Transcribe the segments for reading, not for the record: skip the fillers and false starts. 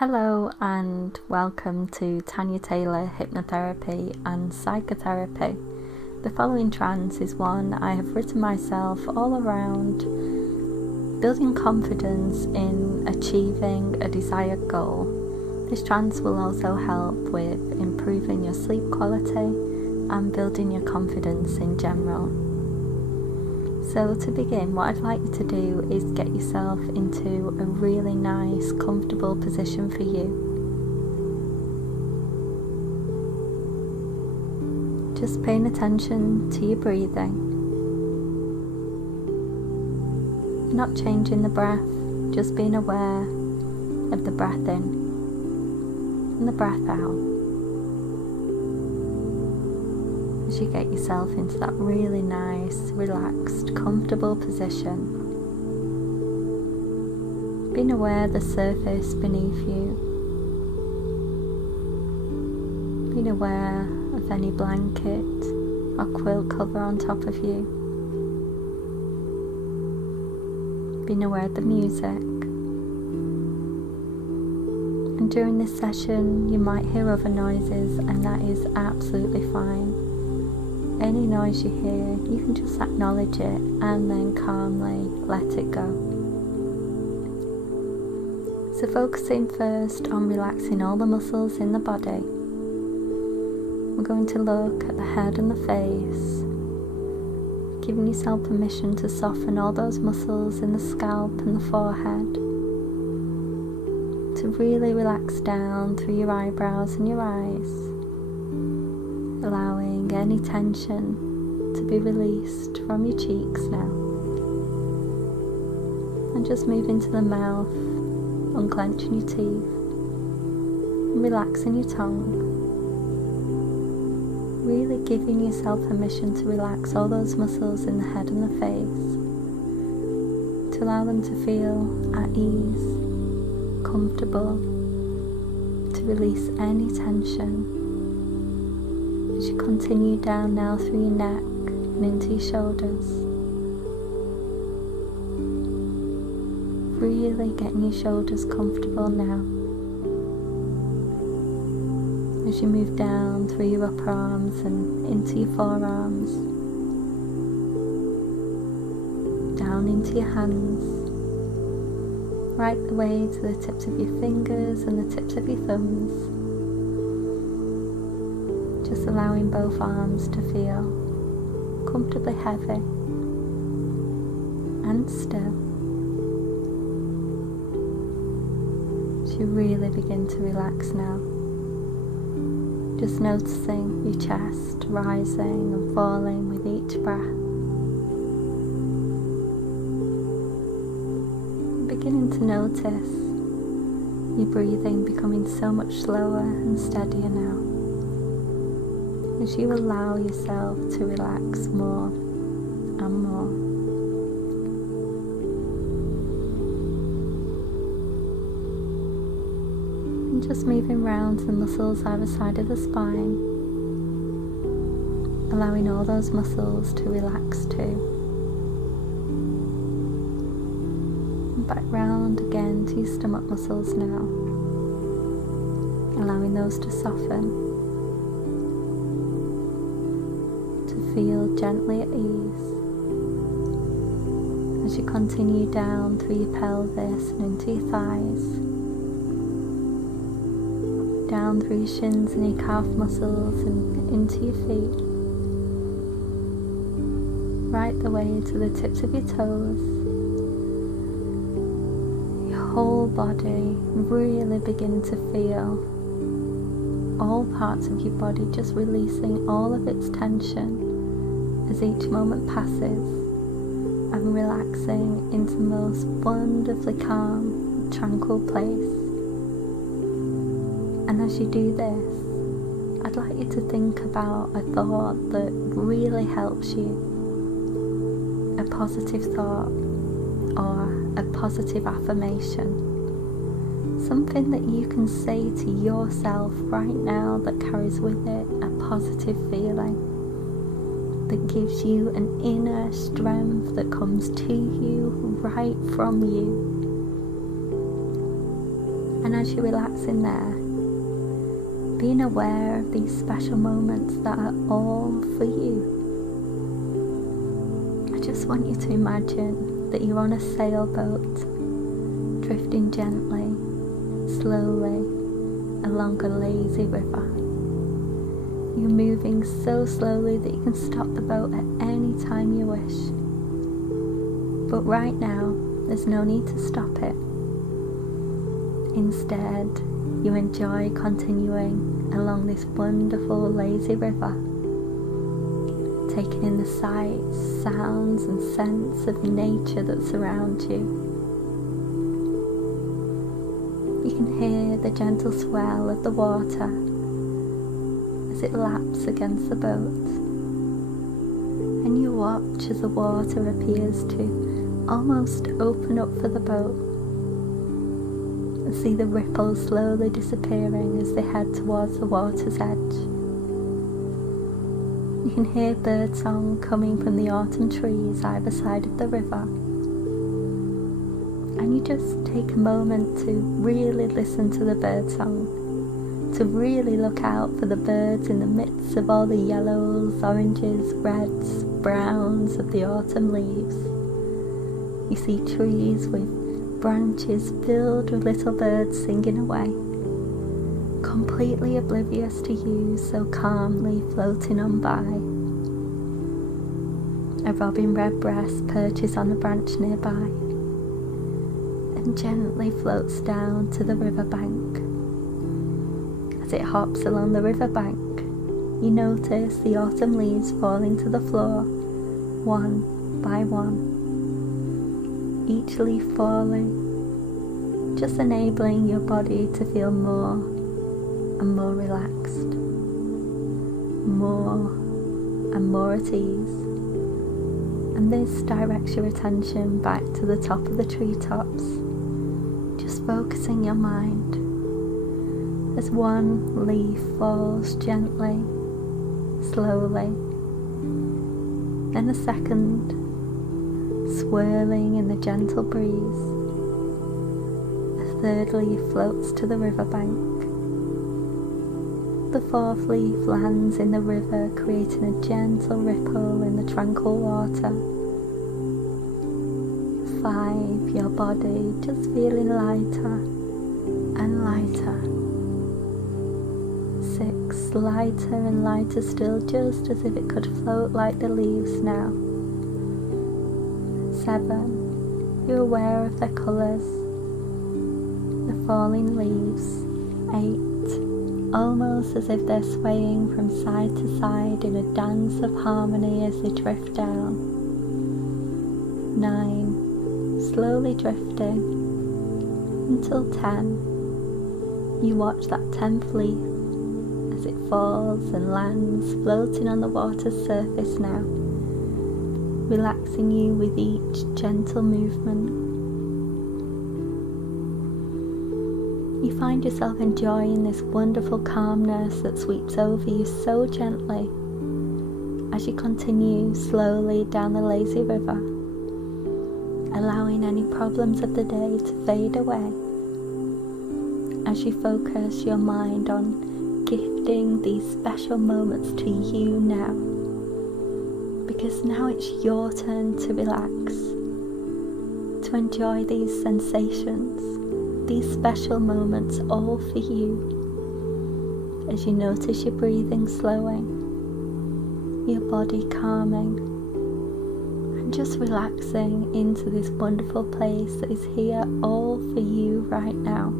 Hello and welcome to Tania Taylor Hypnotherapy and Psychotherapy. The following trance is one I have written myself all around building confidence in achieving a desired goal. This trance will also help with improving your sleep quality and building your confidence in general. So to begin, what I'd like you to do is get yourself into a really nice, comfortable position for you. Just paying attention to your breathing. Not changing the breath, just being aware of the breath in and the breath out. As you get yourself into that really nice, relaxed, comfortable position, being aware of the surface beneath you, being aware of any blanket or quilt cover on top of you, being aware of the music. And during this session you might hear other noises, and that is absolutely fine. Any noise you hear, you can just acknowledge it and then calmly let it go. So focusing first on relaxing all the muscles in the body. We're going to look at the head and the face, giving yourself permission to soften all those muscles in the scalp and the forehead, to really relax down through your eyebrows and your eyes, allowing any tension to be released from your cheeks now. And just move into the mouth, unclenching your teeth, and relaxing your tongue. Really giving yourself permission to relax all those muscles in the head and the face, to allow them to feel at ease, comfortable, to release any tension. As you continue down now through your neck and into your shoulders, really getting your shoulders comfortable now. As you move down through your upper arms and into your forearms, down into your hands, right the way to the tips of your fingers and the tips of your thumbs. Just allowing both arms to feel comfortably heavy and still. As you really begin to relax now, just noticing your chest rising and falling with each breath. Beginning to notice your breathing becoming so much slower and steadier now, as you allow yourself to relax more and more. And just moving around the muscles either side of the spine, allowing all those muscles to relax too. And back round again to your stomach muscles now, allowing those to soften. Feel gently at ease as you continue down through your pelvis and into your thighs, down through your shins and your calf muscles and into your feet, right the way to the tips of your toes. Your whole body really begin to feel all parts of your body just releasing all of its tension as each moment passes, and relaxing into the most wonderfully calm, tranquil place. And as you do this, I'd like you to think about a thought that really helps you, a positive thought or a positive affirmation, something that you can say to yourself right now that carries with it a positive feeling, that gives you an inner strength that comes to you right from you. And as you relax in there, being aware of these special moments that are all for you. I just want you to imagine that you're on a sailboat, drifting gently, slowly, along a lazy river. You're moving so slowly that you can stop the boat at any time you wish. But right now, there's no need to stop it. Instead, you enjoy continuing along this wonderful lazy river, taking in the sights, sounds and scents of nature that surround you. You can hear the gentle swell of the water as it laps against the boat, and you watch as the water appears to almost open up for the boat, and see the ripples slowly disappearing as they head towards the water's edge. You can hear birdsong coming from the autumn trees either side of the river, and you just take a moment to really listen to the birdsong, to really look out for the birds in the midst of all the yellows, oranges, reds, browns of the autumn leaves. You see trees with branches filled with little birds singing away, completely oblivious to you, so calmly floating on by. A robin redbreast perches on a branch nearby and gently floats down to the riverbank. As it hops along the riverbank, you notice the autumn leaves falling to the floor, one by one. Each leaf falling, just enabling your body to feel more and more relaxed, more and more at ease. And this directs your attention back to the top of the treetops, just focusing your mind as one leaf falls gently, slowly, then a second, swirling in the gentle breeze. A third leaf floats to the riverbank. The fourth leaf lands in the river, creating a gentle ripple in the tranquil water. 5, your body just feeling lighter and lighter. 6, lighter and lighter still, just as if it could float like the leaves now. 7, you're aware of their colours, the falling leaves. 8, almost as if they're swaying from side to side in a dance of harmony as they drift down. 9, slowly drifting, until 10, you watch that 10th leaf as it falls and lands, floating on the water's surface now, relaxing you with each gentle movement. You find yourself enjoying this wonderful calmness that sweeps over you so gently as you continue slowly down the lazy river, allowing any problems of the day to fade away as you focus your mind on gifting these special moments to you now. Because now it's your turn to relax, to enjoy these sensations, these special moments all for you. As you notice your breathing slowing, your body calming, and just relaxing into this wonderful place that is here all for you right now.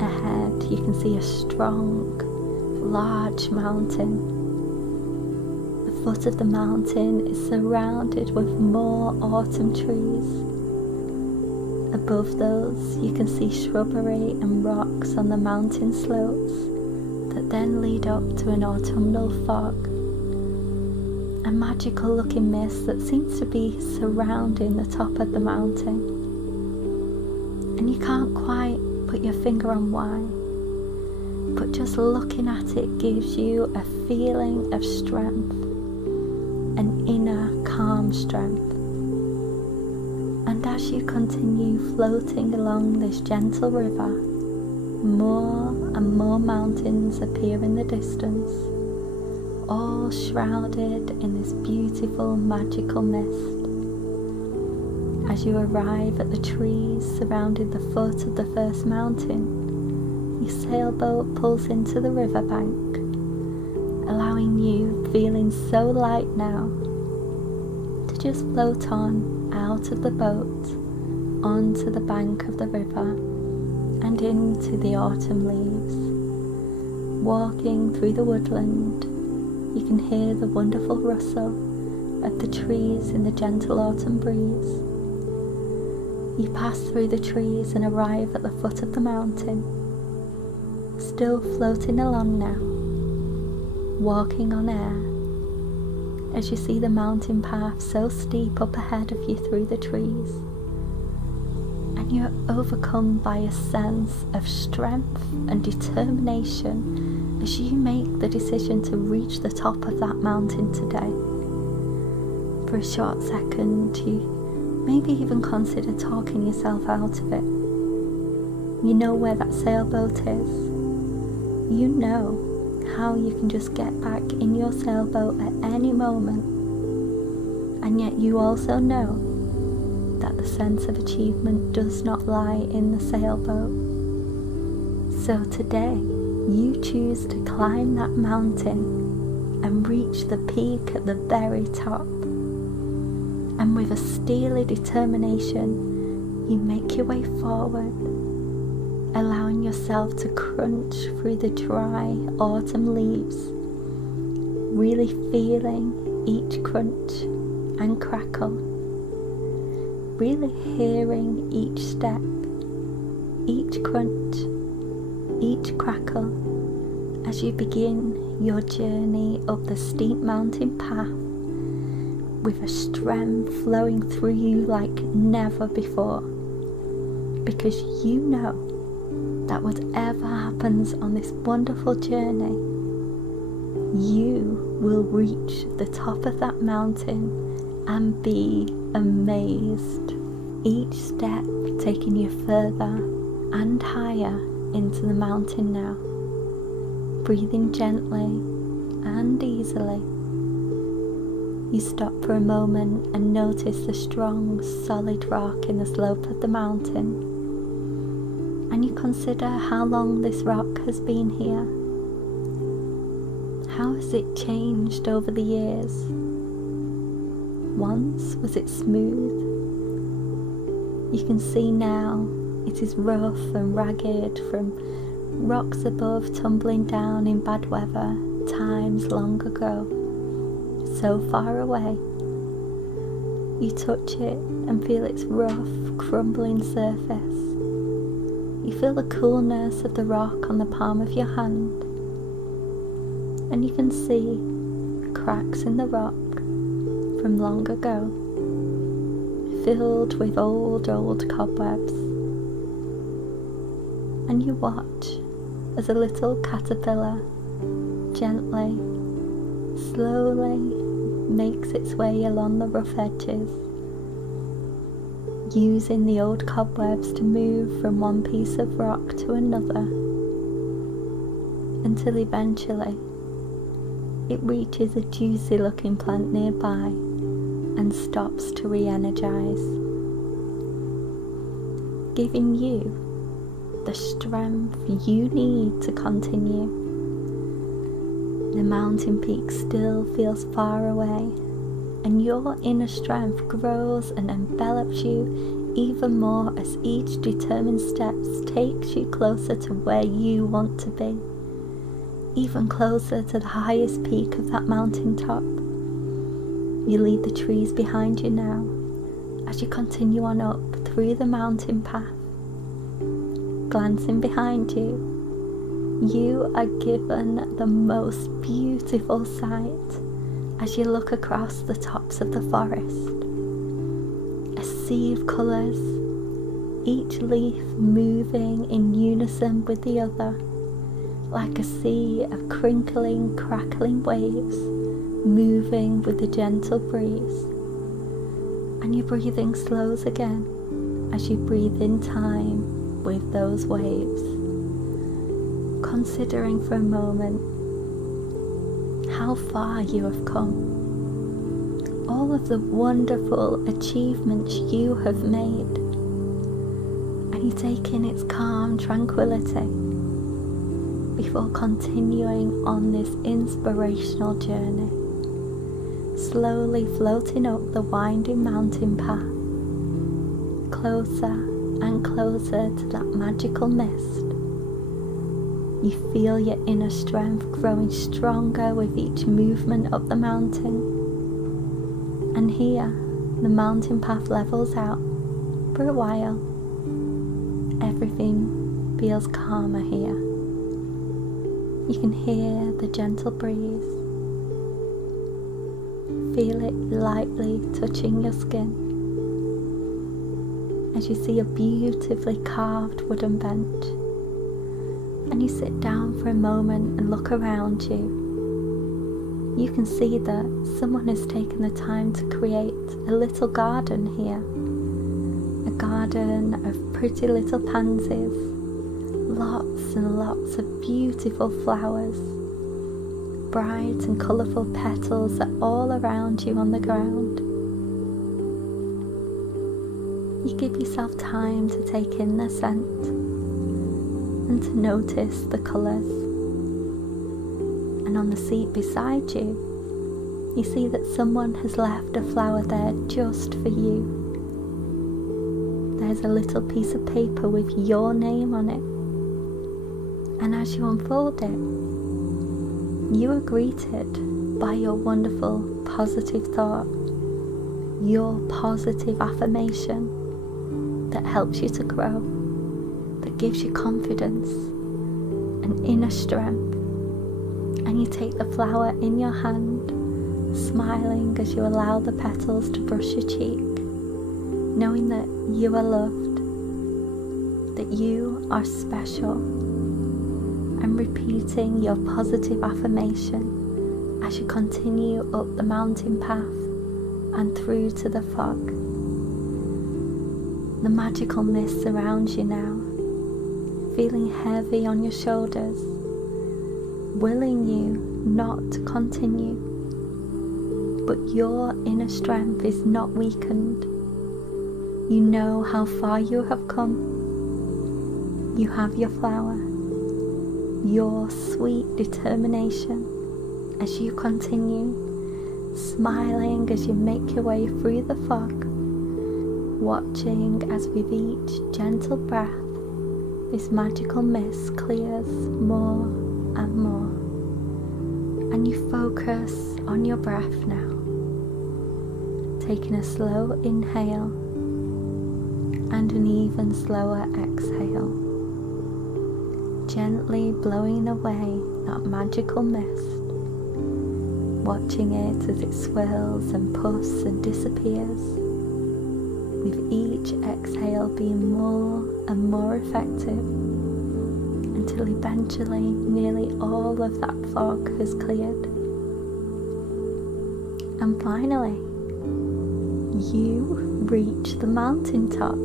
Ahead you can see a strong, large mountain. The foot of the mountain is surrounded with more autumn trees. Above those you can see shrubbery and rocks on the mountain slopes that then lead up to an autumnal fog. A magical looking mist that seems to be surrounding the top of the mountain. And you can't quite put your finger on why, but just looking at it gives you a feeling of strength, an inner calm strength. And as you continue floating along this gentle river, more and more mountains appear in the distance, all shrouded in this beautiful magical mist. As you arrive at the trees surrounding the foot of the first mountain, your sailboat pulls into the riverbank, allowing you, feeling so light now, to just float on out of the boat onto the bank of the river and into the autumn leaves. Walking through the woodland, you can hear the wonderful rustle of the trees in the gentle autumn breeze. You pass through the trees and arrive at the foot of the mountain, still floating along now, walking on air, as you see the mountain path so steep up ahead of you through the trees, and you're overcome by a sense of strength and determination as you make the decision to reach the top of that mountain today. For a short second, you maybe even consider talking yourself out of it. You know where that sailboat is. You know how you can just get back in your sailboat at any moment. And yet you also know that the sense of achievement does not lie in the sailboat. So today, you choose to climb that mountain and reach the peak at the very top. And with a steely determination, you make your way forward, allowing yourself to crunch through the dry autumn leaves, really feeling each crunch and crackle, really hearing each step, each crunch, each crackle, as you begin your journey up the steep mountain path, with a strength flowing through you like never before, because you know that whatever happens on this wonderful journey, you will reach the top of that mountain and be amazed, each step taking you further and higher into the mountain now, breathing gently and easily. You stop for a moment and notice the strong, solid rock in the slope of the mountain, and you consider how long this rock has been here. How has it changed over the years? Once was it smooth? You can see now it is rough and ragged from rocks above tumbling down in bad weather times long ago. So far away, you touch it and feel its rough, crumbling surface. You feel the coolness of the rock on the palm of your hand, and you can see cracks in the rock from long ago, filled with old cobwebs. And you watch as a little caterpillar gently, slowly makes its way along the rough edges, using the old cobwebs to move from one piece of rock to another, until eventually it reaches a juicy looking plant nearby and stops to re-energize, giving you the strength you need to continue. The mountain peak still feels far away, and your inner strength grows and envelops you even more as each determined step takes you closer to where you want to be, even closer to the highest peak of that mountain top. You leave the trees behind you now as you continue on up through the mountain path. Glancing behind you, you are given the most beautiful sight as you look across the tops of the forest. A sea of colours, each leaf moving in unison with the other, like a sea of crinkling, crackling waves moving with the gentle breeze. And your breathing slows again as you breathe in time with those waves, considering for a moment how far you have come, all of the wonderful achievements you have made, and you take in its calm tranquility before continuing on this inspirational journey, slowly floating up the winding mountain path, closer and closer to that magical mist. You feel your inner strength growing stronger with each movement up the mountain. And here, the mountain path levels out for a while. Everything feels calmer here. You can hear the gentle breeze. Feel it lightly touching your skin as you see a beautifully carved wooden bench. And you sit down for a moment and look around you. You can see that someone has taken the time to create a little garden here. A garden of pretty little pansies, lots and lots of beautiful flowers, bright and colourful petals are all around you on the ground. You give yourself time to take in the scent and to notice the colours. And on the seat beside you, you see that someone has left a flower there just for you. There's a little piece of paper with your name on it, and as you unfold it, you are greeted by your wonderful positive thought, your positive affirmation that helps you to grow, that gives you confidence and inner strength. And you take the flower in your hand, smiling as you allow the petals to brush your cheek, knowing that you are loved, that you are special, and repeating your positive affirmation as you continue up the mountain path and through to the fog. The magical mist surrounds you now, feeling heavy on your shoulders, willing you not to continue, but your inner strength is not weakened. You know how far you have come. You have your flower, your sweet determination as you continue, smiling as you make your way through the fog, watching as with each gentle breath this magical mist clears more and more, and you focus on your breath now, taking a slow inhale and an even slower exhale, gently blowing away that magical mist, watching it as it swirls and puffs and disappears, with each exhale being more and more effective, until eventually nearly all of that fog has cleared. And finally, you reach the mountaintop,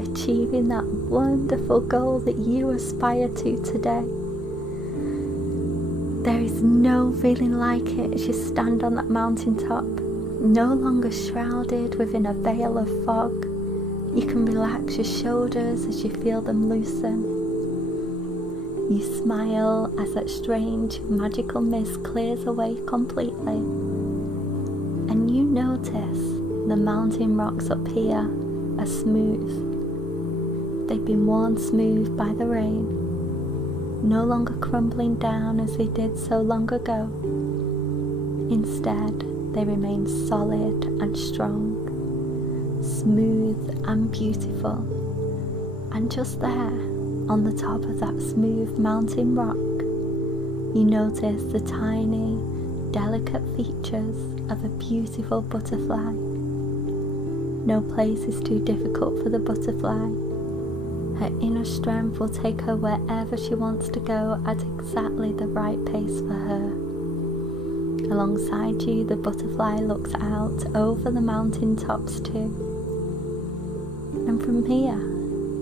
achieving that wonderful goal that you aspire to today. There is no feeling like it as you stand on that mountaintop, no longer shrouded within a veil of fog. You can relax your shoulders as you feel them loosen. You smile as that strange magical mist clears away completely, and you notice the mountain rocks up here are smooth. They've been worn smooth by the rain, no longer crumbling down as they did so long ago. Instead, they remain solid and strong, smooth and beautiful. And just there, on the top of that smooth mountain rock, you notice the tiny, delicate features of a beautiful butterfly. No place is too difficult for the butterfly. Her inner strength will take her wherever she wants to go at exactly the right pace for her. Alongside you, the butterfly looks out over the mountain tops too. And from here,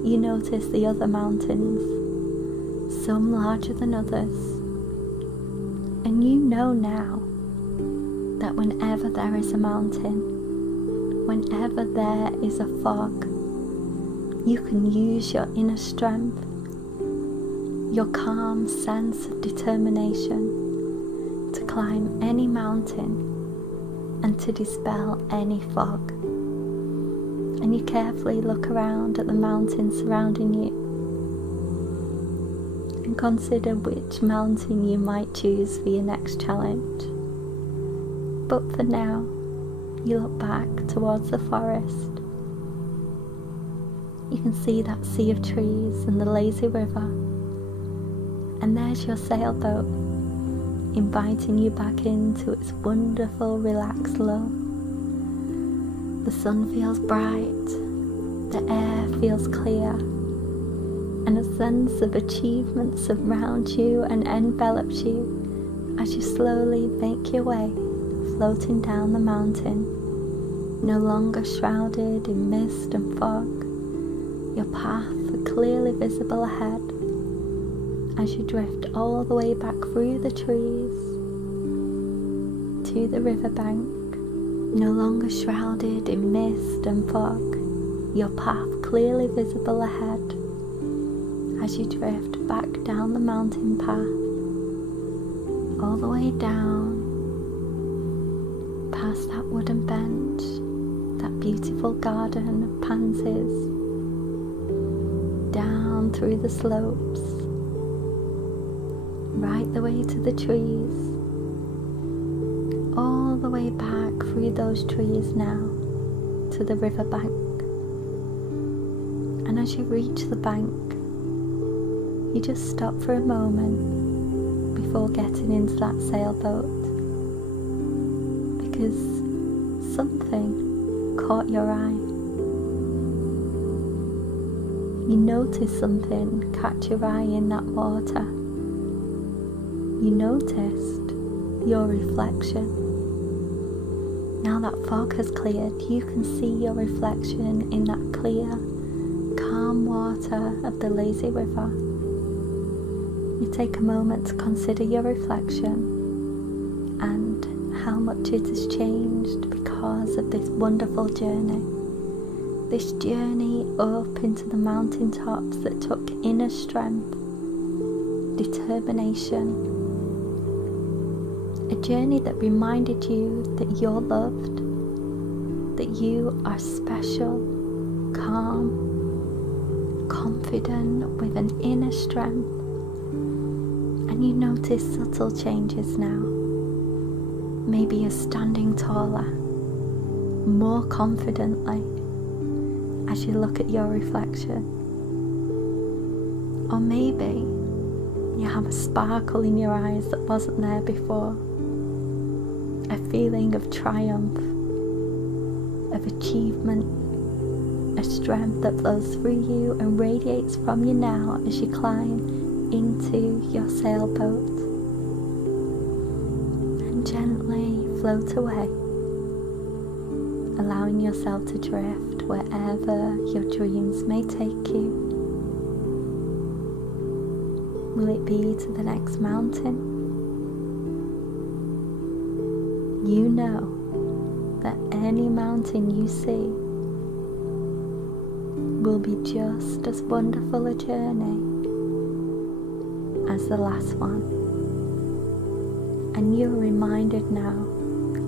you notice the other mountains, some larger than others. And you know now that whenever there is a mountain, whenever there is a fog, you can use your inner strength, your calm sense of determination to climb any mountain and to dispel any fog. And you carefully look around at the mountains surrounding you and consider which mountain you might choose for your next challenge. But for now, you look back towards the forest. You can see that sea of trees and the lazy river, and there's your sailboat inviting you back into its wonderful relaxed lull. The sun feels bright, the air feels clear, and a sense of achievement surrounds you and envelops you as you slowly make your way, floating down the mountain, no longer shrouded in mist and fog, your path clearly visible ahead as you drift all the way back through the trees to the riverbank. No longer shrouded in mist and fog, your path clearly visible ahead as you drift back down the mountain path, all the way down, past that wooden bench, that beautiful garden of pansies, down through the slopes, right the way to the trees, all the way back through those trees now to the river bank. And as you reach the bank, you just stop for a moment before getting into that sailboat, because something caught your eye. You noticed something catch your eye in that water. You noticed your reflection. Now that fog has cleared, you can see your reflection in that clear, calm water of the lazy river. You take a moment to consider your reflection and how much it has changed because of this wonderful journey. This journey up into the mountaintops that took inner strength, determination, a journey that reminded you that you're loved, that you are special, calm, confident with an inner strength. And you notice subtle changes now. Maybe you're standing taller, more confidently as you look at your reflection. Or maybe you have a sparkle in your eyes that wasn't there before. A feeling of triumph, of achievement, a strength that flows through you and radiates from you now as you climb into your sailboat and gently float away, allowing yourself to drift wherever your dreams may take you. Will it be to the next mountain? You know that any mountain you see will be just as wonderful a journey as the last one. And you're reminded now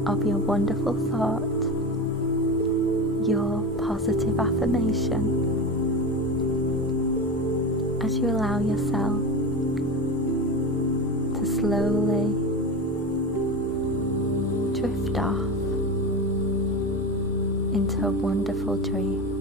of your wonderful thought, your positive affirmation, as you allow yourself to slowly drift off into a wonderful dream.